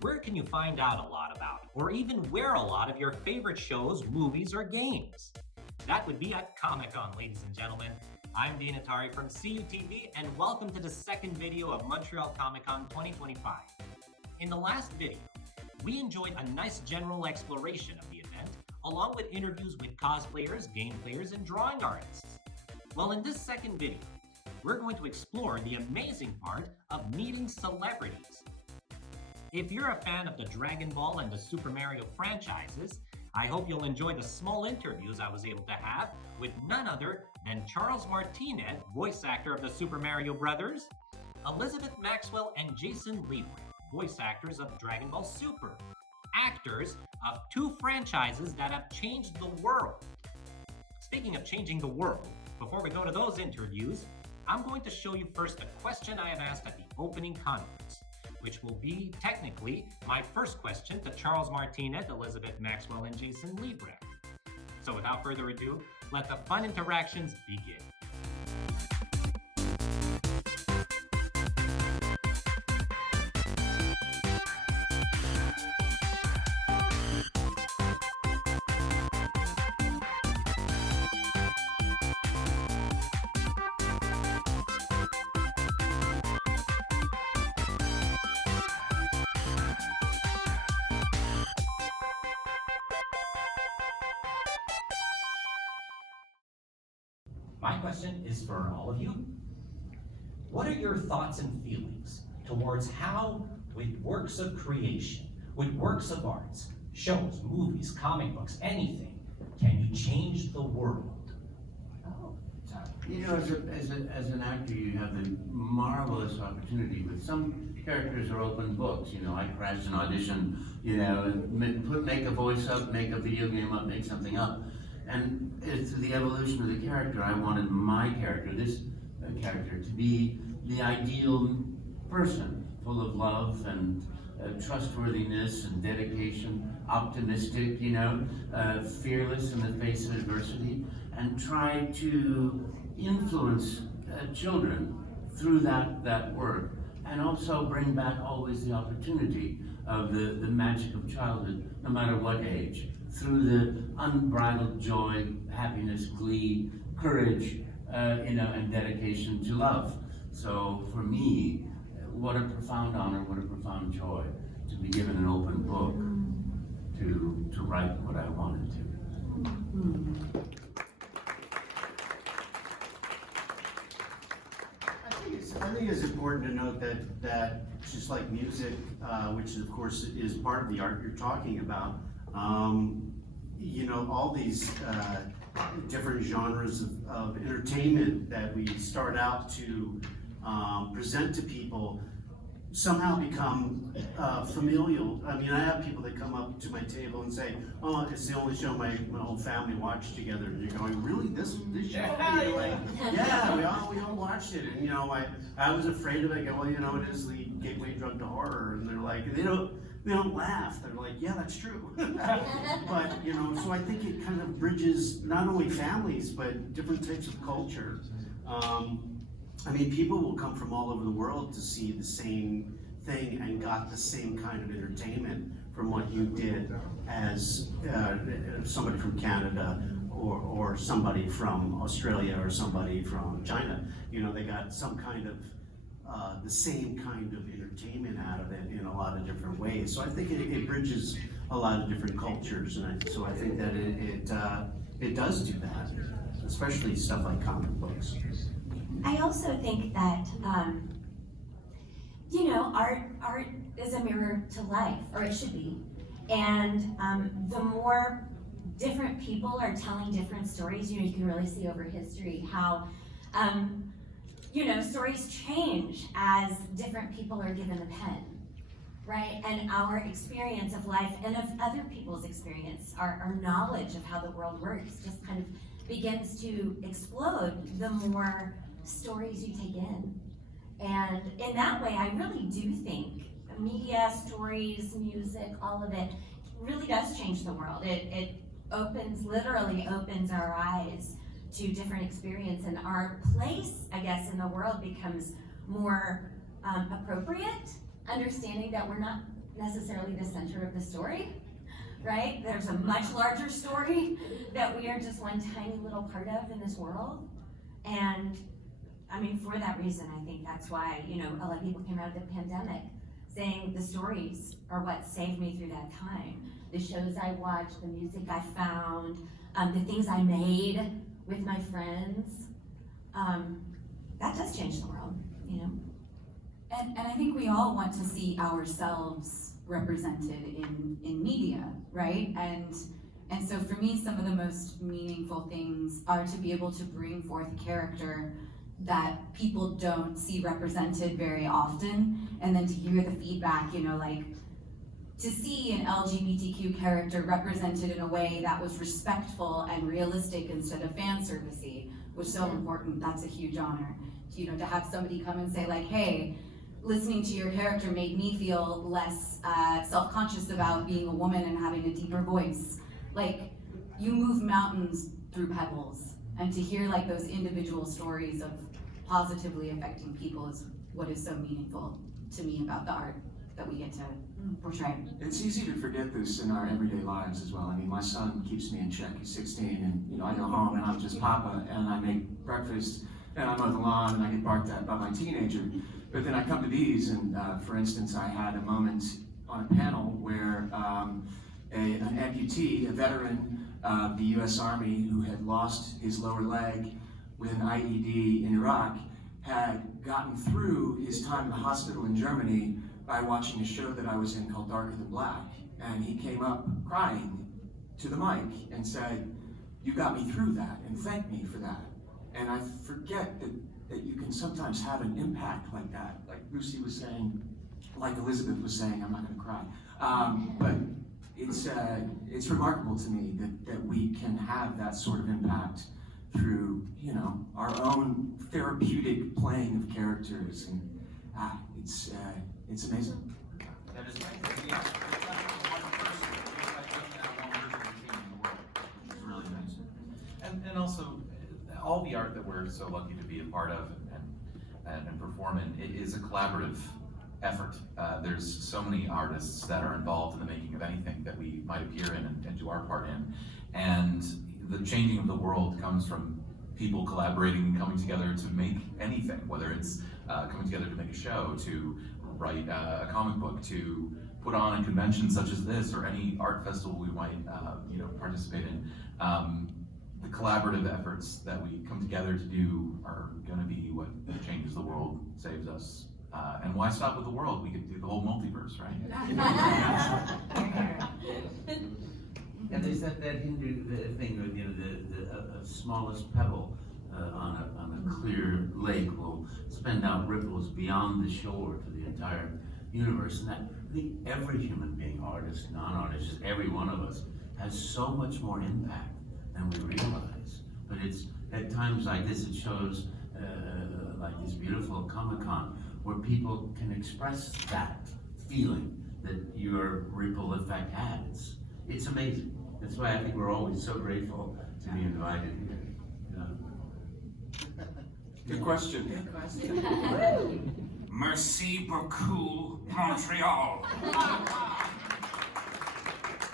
Where can you find out a lot about, or even where a lot of your favorite shows, movies, or games? That would be at Comic-Con, ladies and gentlemen. I'm Dean Attari from CUTV, and welcome to the second video of Montreal Comiccon 2025. In the last video, we enjoyed a nice general exploration of the event, along with interviews with cosplayers, game players, and drawing artists. Well, in this second video, we're going to explore the amazing part of meeting celebrities. If you're a fan of the Dragon Ball and the Super Mario franchises, I hope you'll enjoy the small interviews I was able to have with none other than Charles Martinet, voice actor of the Super Mario Brothers, Elizabeth Maxwell and Jason Liebrecht, voice actors of Dragon Ball Super, actors of two franchises that have changed the world. Speaking of changing the world, before we go to those interviews, I'm going to show you first a question I have asked at the opening conference, which will be technically my first question to Charles Martinet, Elizabeth Maxwell, and Jason Liebrecht. So without further ado, let the fun interactions begin. My question is for all of you. What are your thoughts and feelings towards how, with works of creation, with works of arts, shows, movies, comic books, anything, can you change the world? You know, as an actor, you have the marvelous opportunity. With some characters are open books. You know, I crashed an audition. You know, make a voice up, make a video game up, make something up. And it's the evolution of the character. I wanted my character, this character, to be the ideal person, full of love and trustworthiness and dedication, optimistic, you know, fearless in the face of adversity, and try to influence children through that work, and also bring back always the opportunity of the magic of childhood, no matter what age, through the unbridled joy, happiness, glee, courage, you know, and dedication to love. So for me, what a profound honor, what a profound joy to be given an open book to write what I wanted to. I think it's important to note that just like music, which of course is part of the art you're talking about, you know, all these different genres of entertainment that we start out to present to people somehow become familial. I mean, I have people that come up to my table and say, "Oh, it's the only show my whole family watched together." And you're going, "Really? This show?" And you're like, "Yeah, we all watched it." And you know, I was afraid of it. I go, "Well, you know, it is the gateway drug to horror." And they're like, they don't laugh. They're like, "Yeah, that's true." But you know, so I think it kind of bridges not only families but different types of culture. I mean, people will come from all over the world to see the same thing and got the same kind of entertainment from what you did as somebody from Canada or somebody from Australia or somebody from China. You know, they got some kind of the same kind of entertainment out of it in a lot of different ways. So I think it bridges a lot of different cultures, and so I think that it does do that, especially stuff like comic books. I also think that, you know, art is a mirror to life, or it should be. And the more different people are telling different stories, you know, you can really see over history how, you know, stories change as different people are given the pen, right? And our experience of life and of other people's experience, our knowledge of how the world works just kind of begins to explode the more stories you take in. And in that way, I really do think media, stories, music, all of it really does change the world. It literally opens our eyes to different experience, and our place, I guess, in the world becomes more appropriate, understanding that we're not necessarily the center of the story, right? There's a much larger story that we are just one tiny little part of in this world. And I mean, for that reason, I think that's why, you know, a lot of people came out of the pandemic saying the stories are what saved me through that time. The shows I watched, the music I found, the things I made with my friends, that does change the world, you know? And I think we all want to see ourselves represented in media, right? And so for me, some of the most meaningful things are to be able to bring forth a character that people don't see represented very often, and then to hear the feedback, you know, like to see an LGBTQ character represented in a way that was respectful and realistic instead of fan servicey was so important. That's a huge honor. You know, to have somebody come and say like, hey, listening to your character made me feel less self-conscious about being a woman and having a deeper voice. Like, you move mountains through pebbles, and to hear like those individual stories of positively affecting people is what is so meaningful to me about the art that we get to portray. It's easy to forget this in our everyday lives as well. I mean, my son keeps me in check. He's 16, and you know, I go home and I'm just Papa, and I make breakfast, and I mow the lawn, and I get barked at by my teenager. But then I come to these, and for instance, I had a moment on a panel where an amputee, a veteran of the U.S. Army who had lost his lower leg with an IED in Iraq, had gotten through his time in the hospital in Germany by watching a show that I was in called Darker Than Black. And he came up crying to the mic and said, "You got me through that, and thank me for that." And I forget that you can sometimes have an impact like that. Like Lucy was saying, like Elizabeth was saying, I'm not gonna cry. But it's remarkable to me that we can have that sort of impact through, you know, our own therapeutic playing of characters, and it's amazing. That is amazing. Yeah. One person, one version of changing the world, which is really nice. And also, all the art that we're so lucky to be a part of and perform in, it is a collaborative effort. There's so many artists that are involved in the making of anything that we might appear in and do our part in. And the changing of the world comes from people collaborating and coming together to make anything, whether it's coming together to make a show, to write a comic book, to put on a convention such as this, or any art festival we might participate in. The collaborative efforts that we come together to do are going to be what changes the world, saves us. And why stop with the world? We could do the whole multiverse, right? And they said that Hindu thing, you know, the smallest pebble on a clear lake will spend out ripples beyond the shore to the entire universe. And that, I think every human being, artist, non-artist, just every one of us, has so much more impact than we realize. But it's at times like this, it shows like this beautiful Comic-Con where people can express that feeling that your ripple effect has. It's amazing. That's why I think we're always so grateful to be invited here. Good question. Good question. Merci beaucoup, Montreal.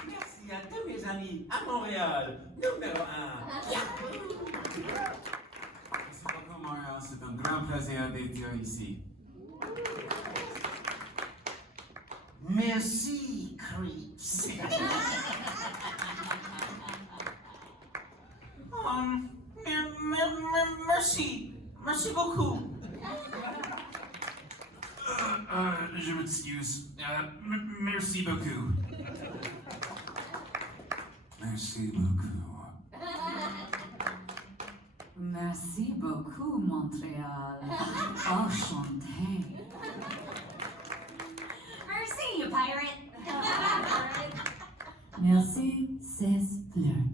Merci à tous mes amis à Montréal, numéro 1. Merci beaucoup, Montréal. C'est un grand plaisir d'être ici. Merci, creeps. Merci beaucoup. Je m'excuse. Merci beaucoup. Merci beaucoup. Merci beaucoup, Montréal. Enchanté. Mercy, you pirate. Merci, c'est fleur.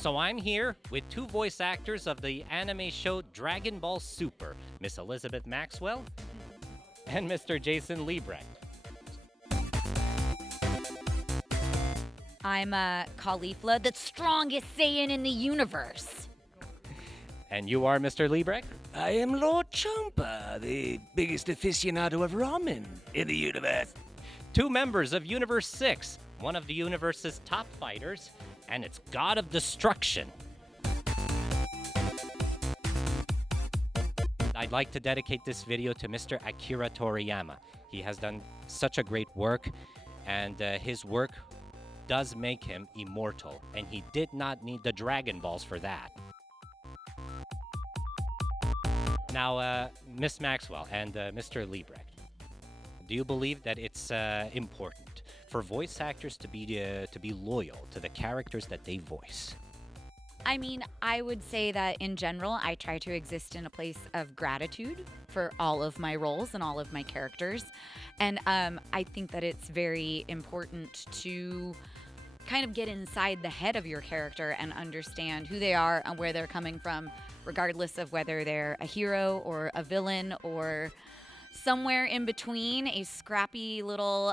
So I'm here with two voice actors of the anime show Dragon Ball Super, Miss Elizabeth Maxwell and Mr. Jason Liebrecht. I'm Caulifla, the strongest Saiyan in the universe. And you are Mr. Liebrecht? I am Lord Champa, the biggest aficionado of ramen in the universe. Two members of Universe 6, one of the universe's top fighters, and its god of destruction. I'd like to dedicate this video to Mr. Akira Toriyama. He has done such a great work, and his work does make him immortal, and he did not need the Dragon Balls for that. Now, Miss Maxwell and Mr. Liebrecht, do you believe that it's important for voice actors to be loyal to the characters that they voice? I mean, I would say that in general, I try to exist in a place of gratitude for all of my roles and all of my characters. And I think that it's very important to kind of get inside the head of your character and understand who they are and where they're coming from, regardless of whether they're a hero or a villain or somewhere in between, a scrappy little,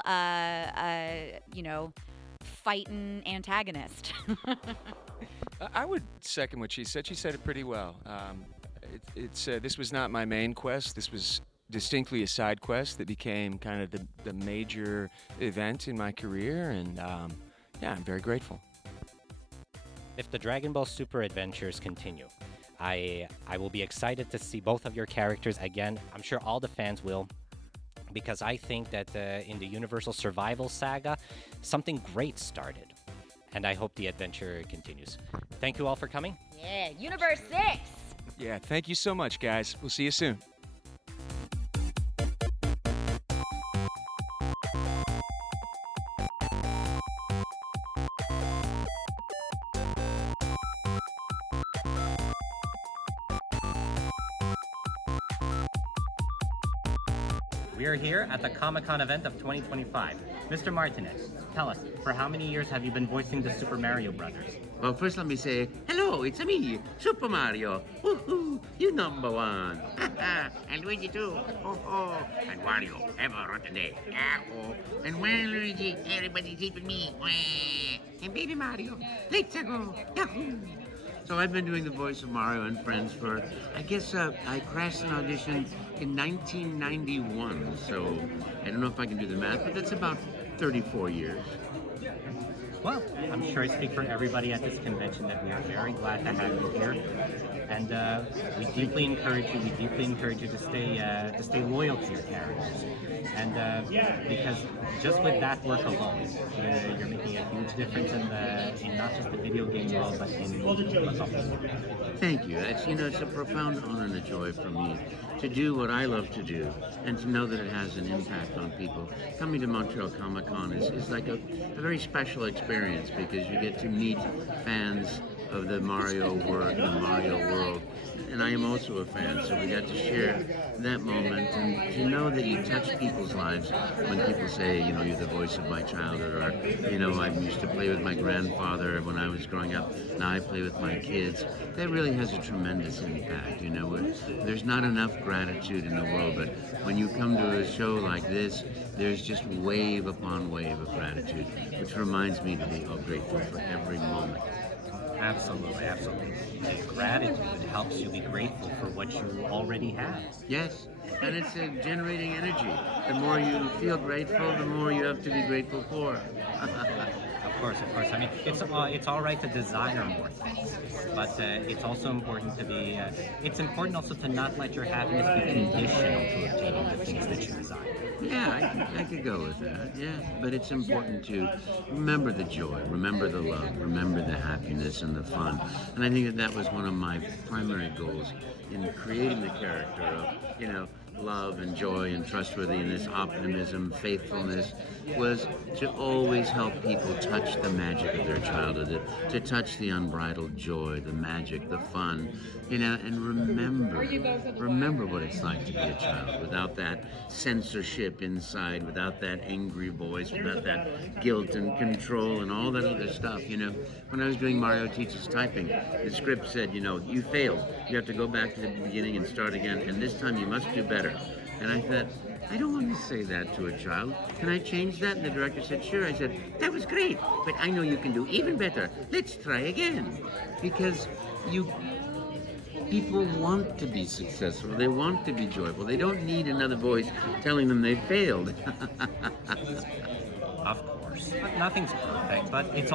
fighting antagonist. I would second what she said. She said it pretty well. This was not my main quest. This was distinctly a side quest that became kind of the major event in my career, and I'm very grateful. If the Dragon Ball Super adventures continue, I will be excited to see both of your characters again. I'm sure all the fans will, because I think that in the Universal Survival Saga, something great started. And I hope the adventure continues. Thank you all for coming. Yeah, Universe 6! Yeah, thank you so much, guys. We'll see you soon. We are here at the Comic-Con event of 2025. Mr. Martinez, tell us, for how many years have you been voicing the Super Mario Brothers? Well, first let me say, hello, it's me, Super Mario. Woohoo, you number one. And Luigi too. Oh. And Wario, ever today. Oh. And when Luigi, everybody's eating me. And baby Mario, let's go. Yahoo. So I've been doing the voice of Mario and Friends for, I guess I crashed an audition in 1991. So I don't know if I can do the math, but that's about 34 years. Well, I'm sure I speak for everybody at this convention that we are very glad to have you here. And we deeply encourage you to stay loyal to your characters. And because just with that work alone, you're making a huge difference in not just the video game world, but in the whole. Thank you. It's a profound honor and a joy for me to do what I love to do and to know that it has an impact on people. Coming to Montreal Comiccon is like a very special experience because you get to meet fans of the Mario work, the Mario world. And I am also a fan, so we got to share that moment and to know that you touch people's lives when people say, you're the voice of my childhood, or, I used to play with my grandfather when I was growing up, now I play with my kids. That really has a tremendous impact, There's not enough gratitude in the world, but when you come to a show like this, there's just wave upon wave of gratitude, which reminds me to be grateful for every moment. Absolutely. Gratitude helps you be grateful for what you already have. Yes, and it's generating energy. The more you feel grateful, the more you have to be grateful for. Of course. I mean, it's all right to desire more things, but it's also important to be. It's important also to not let your happiness be conditional to obtaining the things that you desire. Yeah, I could go with that, yeah. But it's important to remember the joy, remember the love, remember the happiness and the fun. And I think that was one of my primary goals in creating the character of, love and joy and trustworthiness, optimism, faithfulness, was to always help people touch the magic of their childhood, to touch the unbridled joy, the magic, the fun, and remember what it's like to be a child without that censorship inside, without that angry voice, without that guilt and control and all that other stuff. When I was doing Mario Teaches Typing, the script said, you failed. You have to go back to the beginning and start again, and this time you must do better. And I thought, I don't want to say that to a child. Can I change that? And the director said, sure. I said, that was great, but I know you can do even better. Let's try again. Because people want to be successful. They want to be joyful. They don't need another voice telling them they failed. Of course, nothing's perfect, but it's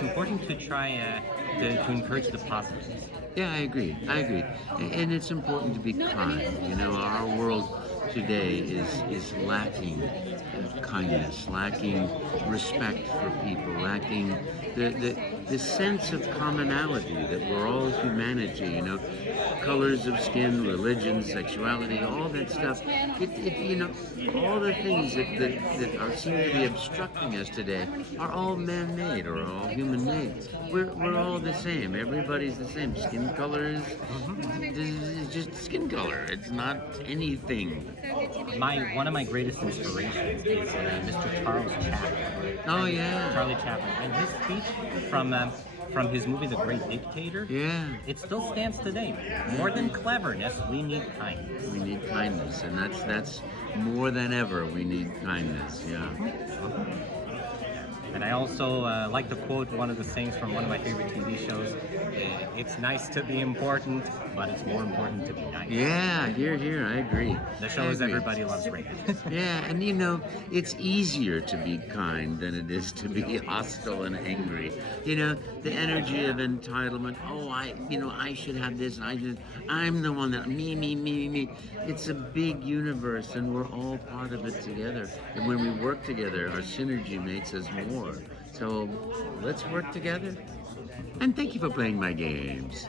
important to try to encourage the positives. Yeah, I agree. And it's important to be kind. Our world today is lacking kindness, lacking respect for people, lacking the sense of commonality that we're all humanity, colors of skin, religion, sexuality, all that stuff. All the things that seem to be obstructing us today are all man-made or all human-made. We're all the same. Everybody's the same. Skin color is just skin color. It's not anything. One of my greatest inspirations is Mr. Charles Chaplin. Oh yeah, Charlie Chaplin, and his speech from his movie The Great Dictator. Yeah, it still stands today. More than cleverness, we need kindness. We need kindness, and that's more than ever. We need kindness. Yeah. And I also like to quote one of the sayings from one of my favorite TV shows. It's nice to be important, but it's more important to be nice. Yeah, here, I agree. The show is Everybody Loves Raymond. Yeah, and it's easier to be kind than it is to be hostile and angry. The energy of entitlement. Oh, I should have this, and I'm the one that, me. It's a big universe, and we're all part of it together. And when we work together, our synergy makes us more. So let's work together. And thank you for playing my games.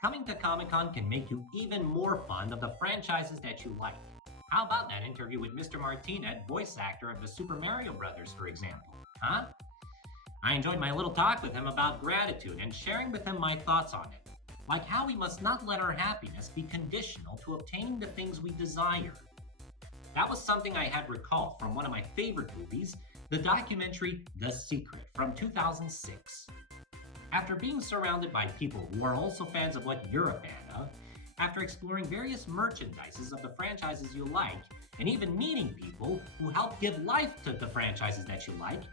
Coming to Comic-Con can make you even more fond of the franchises that you like. How about that interview with Mr. Martinez, voice actor of the Super Mario Brothers, for example? Huh? I enjoyed my little talk with him about gratitude and sharing with him my thoughts on it. Like how we must not let our happiness be conditional to obtaining the things we desire. That was something I had recalled from one of my favorite movies, the documentary The Secret from 2006. After being surrounded by people who are also fans of what you're a fan of, after exploring various merchandises of the franchises you like, and even meeting people who help give life to the franchises that you like,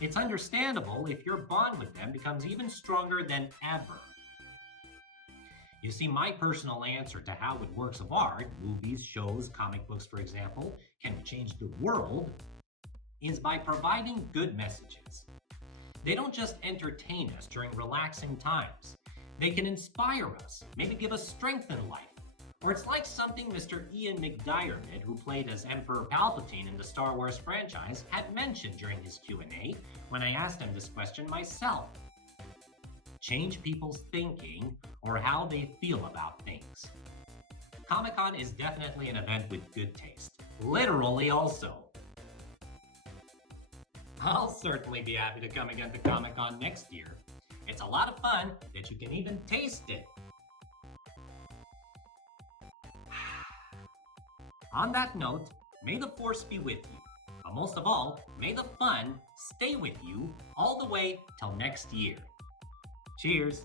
it's understandable if your bond with them becomes even stronger than ever. You see, my personal answer to how with works of art, movies, shows, comic books, for example, can change the world, is by providing good messages. They don't just entertain us during relaxing times. They can inspire us, maybe give us strength in life. Or it's like something Mr. Ian McDiarmid, who played as Emperor Palpatine in the Star Wars franchise, had mentioned during his Q&A when I asked him this question myself. Change people's thinking or how they feel about things. Comic-Con is definitely an event with good taste. Literally also. I'll certainly be happy to come again to Comic-Con next year. It's a lot of fun that you can even taste it. On that note, may the Force be with you. But most of all, may the fun stay with you all the way till next year. Cheers!